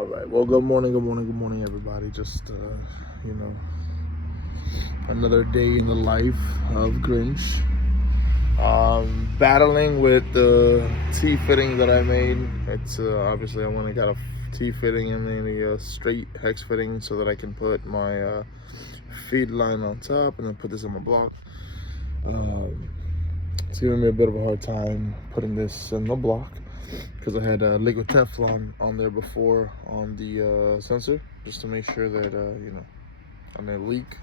All right. Well, good morning, everybody. Just, you know, another day in the life of Grinch. Battling with the T fitting that I made. It's obviously I went and got a T fitting and then a straight hex fitting so that I can put my feed line on top and then put this on my block. It's giving me a bit of a hard time putting this in the block because I had liquid Teflon on there before on the sensor just to make sure that I didn't leak.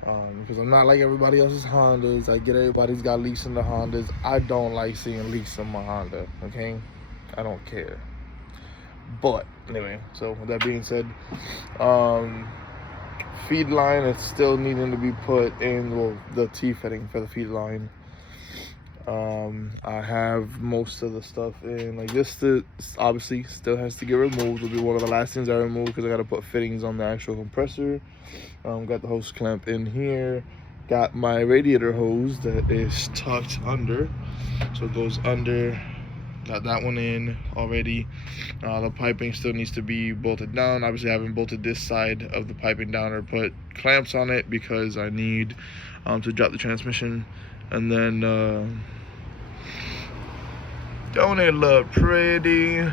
Because I'm not like everybody else's Hondas. I get everybody's got leaks in the Hondas. I don't like seeing leaks in my Honda, okay? I don't care. But anyway, so with that being said, feed line is still needing to be put in, well, the T fitting for the feed line. I have most of the stuff in. Like this obviously still has to get removed. It'll be one of the last things I remove because I got to put fittings on the actual compressor. Got the hose clamp in here. Got my radiator hose that is tucked under, so it goes under. Got that one in already. The piping still needs to be bolted down. Obviously I haven't bolted this side of the piping down or put clamps on it because I need to drop the transmission. And then don't it look pretty?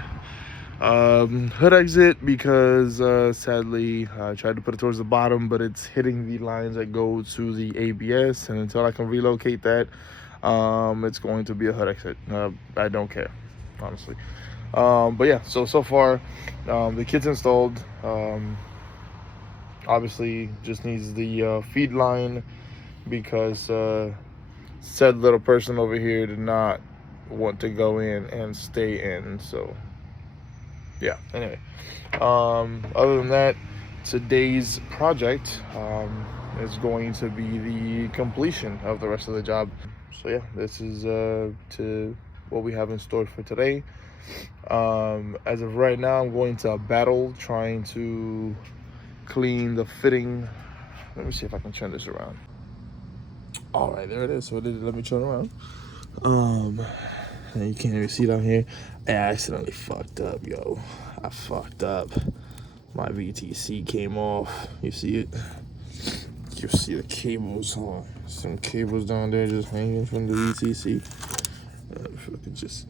Hood exit because sadly I tried to put it towards the bottom, but it's hitting the lines that go to the ABS, and until I can relocate that, it's going to be a hood exit. I don't care, honestly. But yeah, so far the kit's installed. Obviously just needs the feed line because said little person over here did not want to go in and stay in. So yeah, anyway, other than that, today's project is going to be the completion of the rest of the job. So yeah, this is to what we have in store for today. As of right now, I'm going to battle trying to clean the fitting. Let me see if I can turn this around. All right, there it is. So let me turn around. You can't even see down here. I accidentally fucked up, yo. I fucked up. My VTC came off. You see it? You see the cables, huh? Some cables down there just hanging from the VTC. Fucking just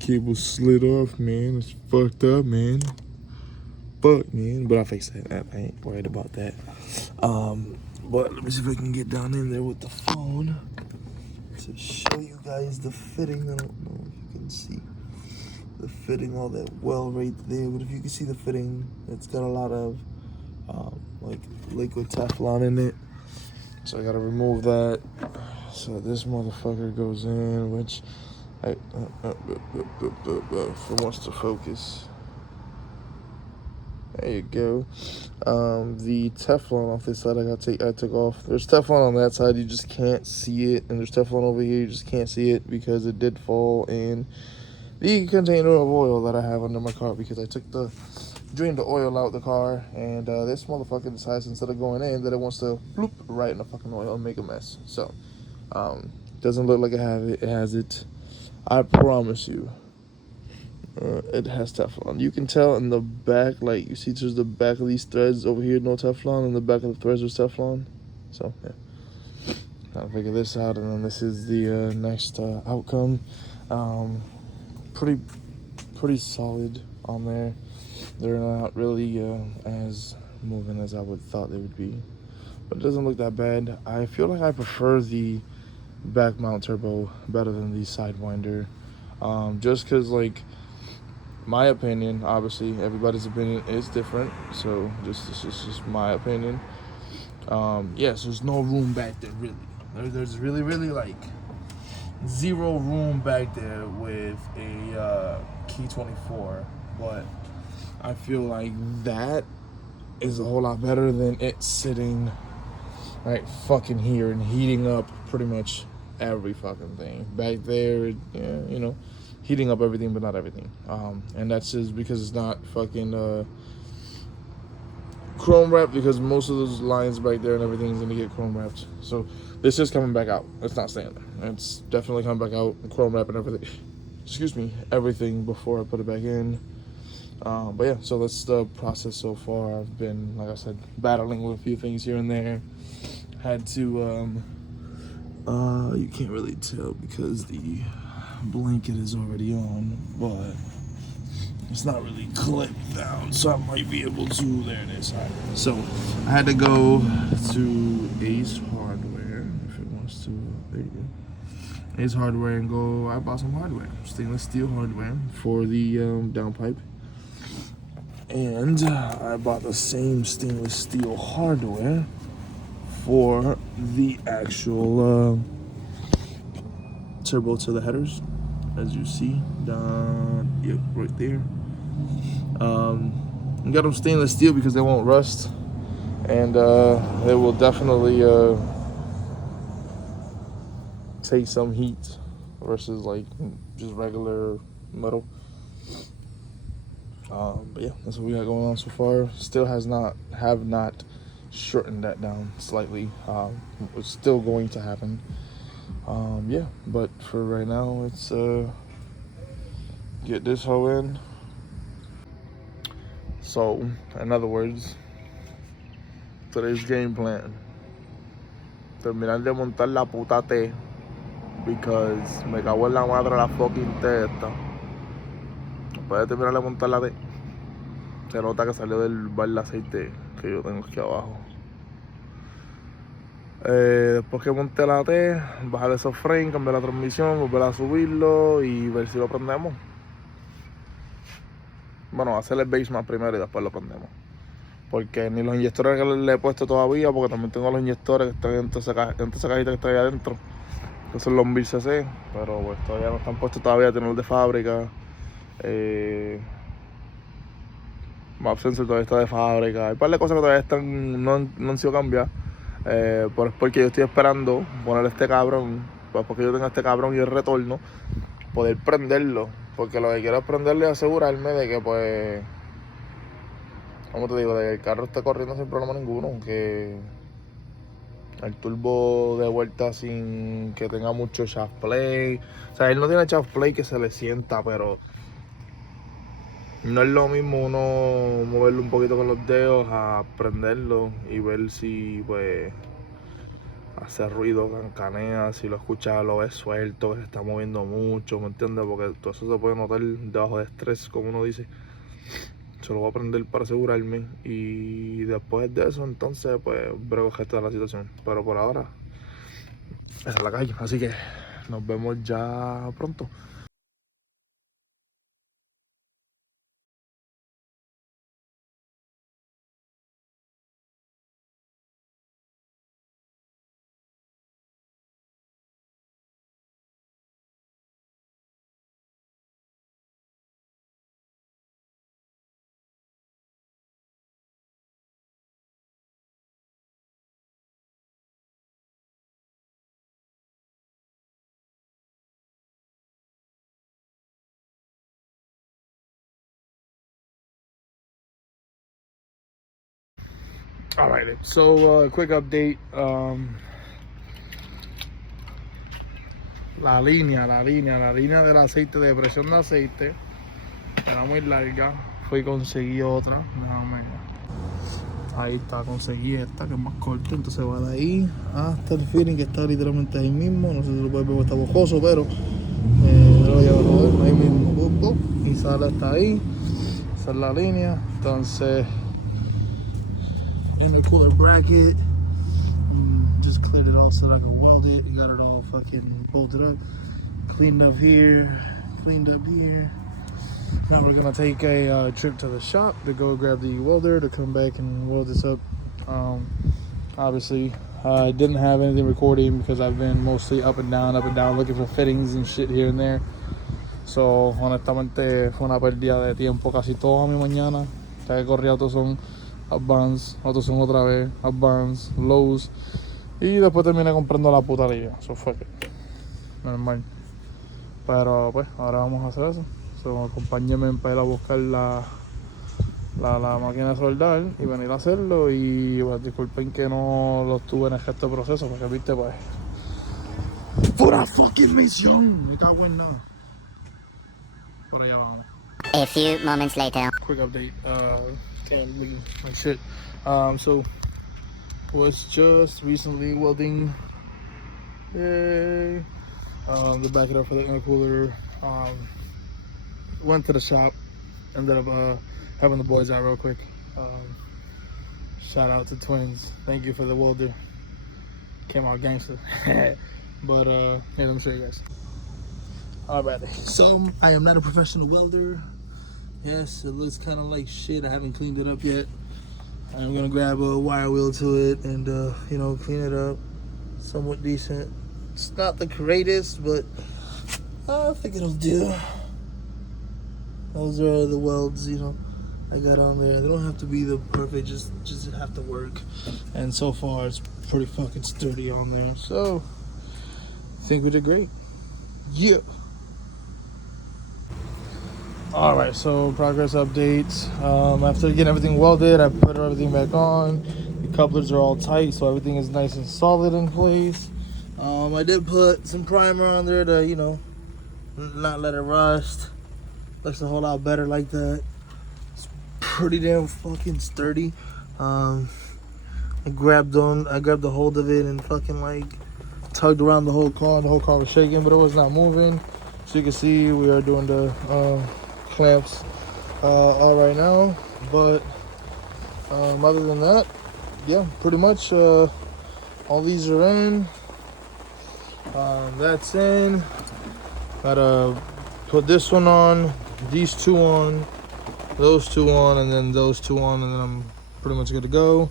cable slid off, man. It's fucked up, man. Fuck, man. But I fixed that. I ain't worried about that. But let me see if I can get down in there with the phone to show you guys the fitting. I don't know if you can see the fitting, all that well right there. But if you can see the fitting, it's got a lot of like liquid Teflon in it. So I gotta remove that. So this motherfucker goes in, which if it wants to focus. There you go. The Teflon off this side I took off. There's Teflon on that side, you just can't see it, and there's Teflon over here, you just can't see it because it did fall in the container of oil that I have under my car because I drained the oil out the car, and this motherfucker decides instead of going in that it wants to bloop right in the fucking oil and make a mess. So doesn't look like it has it. I promise you. It has Teflon. You can tell in the back, like you see there's the back of these threads over here, no Teflon, and the back of the threads there's Teflon. So yeah, I'll figure this out, and then this is the next outcome. Pretty solid on there. They're not really as moving as I would thought they would be, but it doesn't look that bad. I feel like I prefer the back mount turbo better than the sidewinder, just because like. My opinion, obviously, everybody's opinion is different. So this is just my opinion. Yes, there's no room back there, really. There's really like zero room back there with a Key 24. But I feel like that is a whole lot better than it sitting right fucking here and heating up pretty much every fucking thing. Back there, yeah, you know. Heating up everything, but not everything. And that's just because it's not fucking chrome wrapped, because most of those lines back there and everything's gonna get chrome wrapped. So this is coming back out. It's not staying there. It's definitely coming back out, chrome wrap and everything. Excuse me, everything before I put it back in. But yeah, so that's the process so far. I've been, like I said, battling with a few things here and there. Had to, you can't really tell because the blanket is already on, but it's not really clipped down, so I might be able to. There it is. Right. So I had to go to Ace Hardware if it wants to. There you go. Ace Hardware and go. I bought some hardware, stainless steel hardware for the downpipe, and I bought the same stainless steel hardware for the actual turbo to the headers, as you see down, yep, right there. You got them stainless steel because they won't rust, and they will definitely take some heat versus like just regular metal. But yeah, that's what we got going on so far. Still have not shortened that down slightly. It's still going to happen. Yeah, but for right now, it's get this hoe in. So, in other words, today's game plan: terminar de montar la puta T, because me cago en la madre la fucking T esta. Después de terminar de montar la T, se nota que salió del bar de aceite que yo tengo aquí abajo. Después que monté la T, bajar esos frames, cambiar la transmisión, volver a subirlo y ver si lo prendemos. Bueno, hacer el basement primero y después lo prendemos. Porque ni los inyectores que le he puesto todavía, porque también tengo los inyectores que están dentro de esa cajita que está ahí adentro, que son los 1000 cc, pero pues todavía no están puestos todavía, tienen los de fábrica. Map sensor todavía está de fábrica. Hay un par de cosas que todavía no han sido cambiadas. Pero es porque yo estoy esperando poner este cabrón, pues porque yo tengo este cabrón y el retorno, poder prenderlo. Porque lo que quiero es prenderlo y asegurarme de que, pues, como te digo, de que el carro esté corriendo sin problema ninguno, que el turbo de vuelta sin que tenga mucho shaft play. O sea, él no tiene shaft play que se le sienta, pero no es lo mismo uno moverlo un poquito con los dedos a prenderlo y ver si, pues, hace ruido, cancanea, si lo escuchas, lo ves suelto, que se está moviendo mucho, ¿me entiendes? Porque todo eso se puede notar debajo de estrés, como uno dice. Se lo voy a prender para asegurarme y después de eso, entonces, pues, brego el gesto de la situación. Pero por ahora, esa es la calle, así que nos vemos ya pronto. Alright, so quick update. La línea del aceite, de presión de aceite, era muy larga. Fui y conseguí otra. Ahí está, conseguí esta que es más corta. Entonces va de ahí hasta el feeling, que está literalmente ahí mismo. No sé si lo puedes ver porque está bojoso, pero lo llevo a ver ahí mismo. Y sale hasta ahí. Esa es la línea. Entonces, intercooler bracket. Just cleared it all so that I could weld it. Got it all fucking bolted up. Cleaned up here. Now we're gonna take a trip to the shop to go grab the welder to come back and weld this up. Obviously, I didn't have anything recording because I've been mostly up and down, looking for fittings and shit here and there. So, honestamente, fue una pérdida de tiempo casi toda mi mañana. Ya que corría, otros son Advance, otros son otra vez Advance, Lowe's. Y después terminé comprando la puta línea. Eso fue normal. Pero pues, ahora vamos a hacer eso. So, acompáñenme para ir a buscar la máquina de soldar y venir a hacerlo. Y pues, disculpen que no lo tuve en el gesto de proceso, porque viste, pues, pura fucking misión. Me cago en nada. Por allá vamos. A few moments later. Quick update. Can't believe my shit. So was just recently welding. Yay. To back it up for the intercooler. Went to the shop. Ended up having the boys out real quick. Shout out to Twins. Thank you for the welder. Came out gangster. But here, let me show you guys. Alright, so I am not a professional welder. Yes, it looks kind of like shit. I haven't cleaned it up yet. I'm gonna grab a wire wheel to it and you know, clean it up. Somewhat decent. It's not the greatest, but I think it'll do. Those are the welds, you know, I got on there. They don't have to be the perfect, just have to work. And so far, it's pretty fucking sturdy on there. So, I think we did great. Yeah. All right, so progress updates. After getting everything welded, I put everything back on. The couplers are all tight, so everything is nice and solid in place. I did put some primer on there to, you know, not let it rust. Looks a whole lot better like that. It's pretty damn fucking sturdy. I grabbed the hold of it and fucking like tugged around the whole car. The whole car was shaking, but it was not moving. So you can see we are doing the clamps all right now. But other than that, yeah, pretty much all these are in. That's in. Gotta put this one on, these two on, those two on, and then those two on, and then I'm pretty much good to go.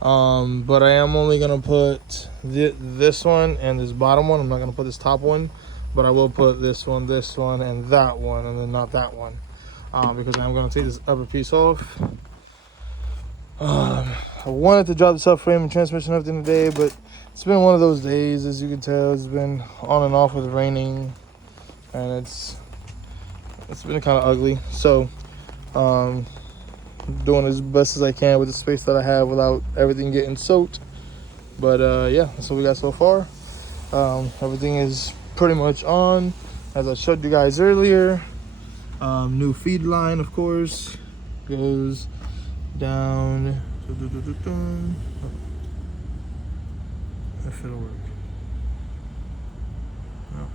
But I am only gonna put this one and this bottom one. I'm not gonna put this top one, but I will put this one, and that one, and then not that one, because I'm gonna take this upper piece off. I wanted to drop the subframe and transmission and everything today, but it's been one of those days. As you can tell, it's been on and off with raining, and it's been kind of ugly. So doing as best as I can with the space that I have without everything getting soaked. But yeah, that's what we got so far. Everything is pretty much on, as I showed you guys earlier. New feed line, of course, goes down. If it'll work.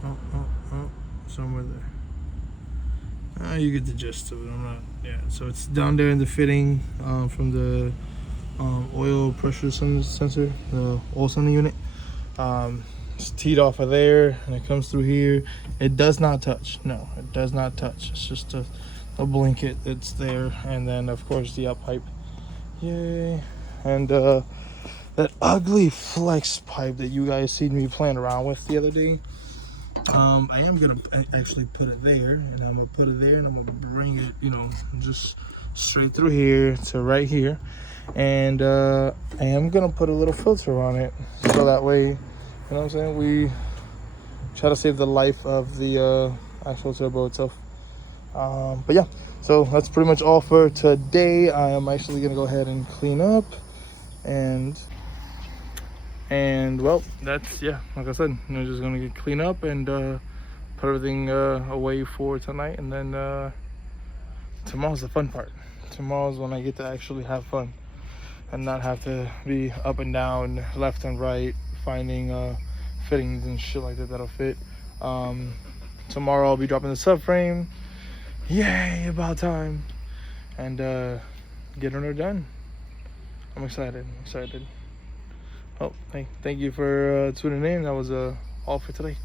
Oh, somewhere there. You get the gist of it. I'm not. Yeah. So it's down there in the fitting from the oil pressure sensor, the oil sending unit. It's teed off of there, and it comes through here. It does not touch. No, it does not touch. It's just a blanket that's there, and then of course the up pipe. Yay! And that ugly flex pipe that you guys seen me playing around with the other day. I am gonna actually put it there, and I'm gonna put it there, and I'm gonna bring it, you know, just straight through here to right here, and I am gonna put a little filter on it, so that way, you know what I'm saying, we try to save the life of the actual turbo itself. But yeah, so that's pretty much all for today. I am actually gonna go ahead and clean up, and well, that's, yeah, like I said, I'm just gonna get clean up and put everything away for tonight, and then tomorrow's the fun part. Tomorrow's when I get to actually have fun and not have to be up and down, left and right, finding fittings and shit like that that'll fit. Tomorrow I'll be dropping the subframe. Yay, about time. And getting her done. I'm excited. Oh, thank you for tuning in. That was all for today.